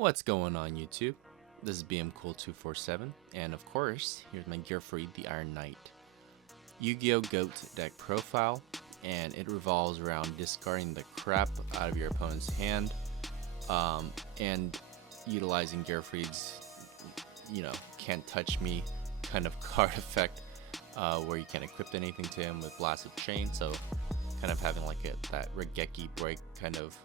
What's going on YouTube? This is BMCool247, and of course, here's my GEARFRIED, the Iron Knight. Yu-Gi-Oh! GOAT deck profile, and it revolves around discarding the crap out of your opponent's hand, and utilizing GEARFRIED's, can't touch me kind of card effect, where you can't equip anything to him with Blast of Chain, so kind of having like that Regeki break kind of,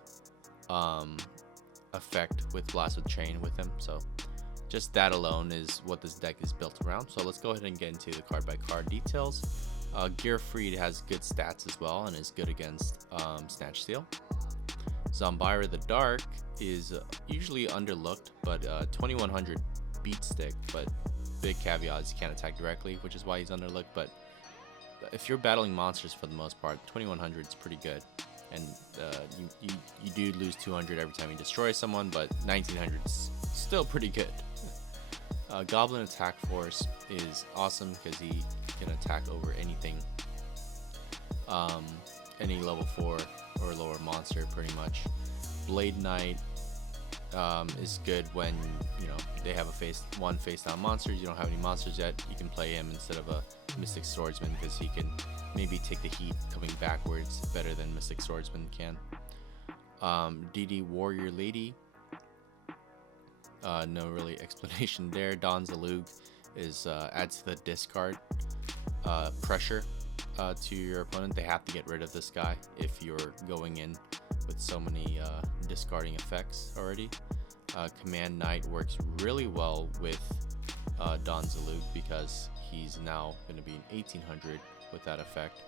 effect with Blast with Chain with him. So just that alone is what this deck is built around. So let's go ahead and get into the card by card details. GEARFRIED has good stats as well and is good against Snatch Steal. Zombira the Dark is usually underlooked, but 2100 beat stick, but big caveat is you can't attack directly, which is why he's underlooked. But if you're battling monsters for the most part, 2100 is pretty good. And you do lose 200 every time you destroy someone, but 1900 is still pretty good. Goblin attack force is awesome because he can attack over anything, any level 4 or lower monster pretty much. Blade Knight is good when they have a one face down monsters. You don't have any monsters yet, you can play him instead of a Mystic Swordsman because he can maybe take the heat coming backwards better than Mystic Swordsman can. DD Warrior Lady, no really explanation there. Don Zalug is adds to the discard pressure to your opponent. They have to get rid of this guy if you're going in with so many discarding effects already. Command Knight works really well with Don Zalug because he's now going to be an 1800 with that effect.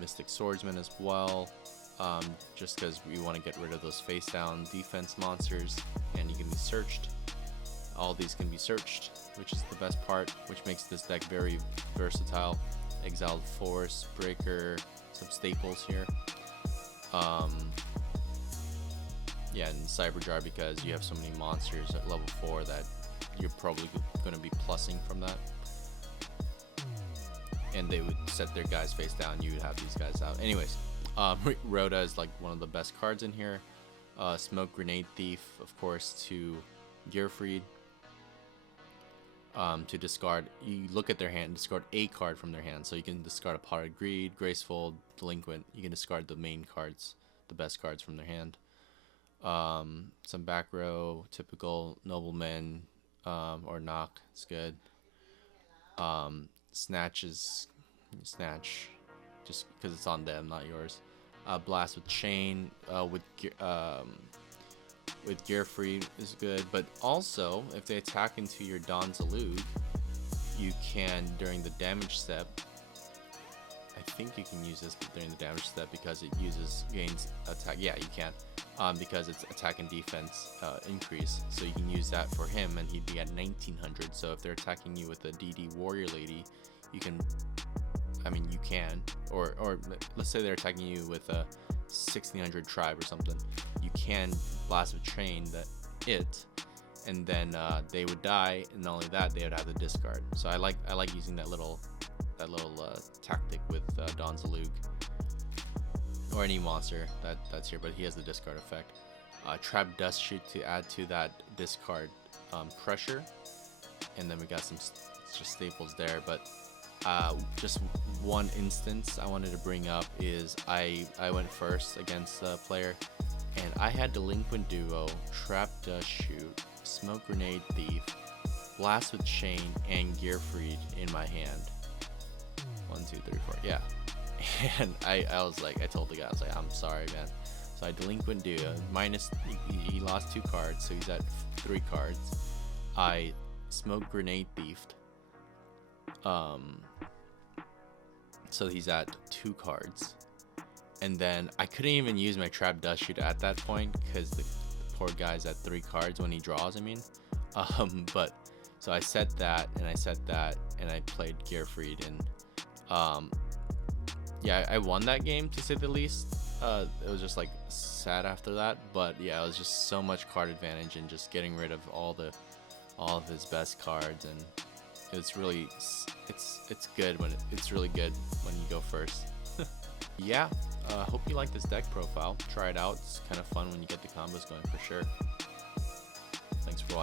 Mystic Swordsman as well, just because we want to get rid of those face down defense monsters, and you can be searched. All these can be searched, which is the best part, which makes this deck very versatile. Exiled Force, Breaker, some staples here. Yeah, and Cyberjar because you have so many monsters at level 4 that you're probably going to be plussing from that. And they would set their guys face down, you would have these guys out. Anyways, ROTA is like one of the best cards in here. Smoke Grenade Thief, of course, to GEARFRIED. To discard, you look at their hand, discard a card from their hand. So you can discard a Pot of Greed, Graceful, Delinquent. You can discard the main cards, the best cards from their hand. Some back row, typical Nobleman, or Knock is good. Snatch just because it's on them, not yours. Blast with Chain with GEARFRIED is good, but also if they attack into your Don Zalug, you can during the damage step. I think you can use this during the damage step because it gains attack. Yeah, you can, because it's attack and defense increase. So you can use that for him, and he'd be at 1900. So if they're attacking you with a DD Warrior Lady, you can. You can, or let's say they're attacking you with a 1600 tribe or something. You can Blast with Chain and then they would die, and not only that, they would have the discard. So I like using that little tactic with Don Zalug or any monster that's here, but he has the discard effect. Trap Dust Shoot to add to that discard pressure, and then we got some just staples there. But just one instance I wanted to bring up is I went first against a player, and I had Delinquent Duo, Trap Dust Shoot, Smoke Grenade Thief, Blast with Chain, and GEARFRIED in my hand. 1, 2, 3, 4, yeah. And I was like, I told the guy, I was like, I'm sorry, man. So I Delinquent Duo, minus, he lost 2 cards, so he's at 3 cards. I Smoke Grenade Thiefed. So he's at 2 cards, and then I couldn't even use my Trap Dust Shoot at that point because the poor guy's at 3 cards when he draws. But so I set that, and I played GEARFRIED, and yeah, I won that game to say the least. It was just like sad after that, but yeah, it was just so much card advantage and just getting rid of all of his best cards, and it's really it's good when it's really good when you go first. Yeah, hope you like this deck profile. Try it out. It's kind of fun when you get the combos going for sure. Thanks for watching.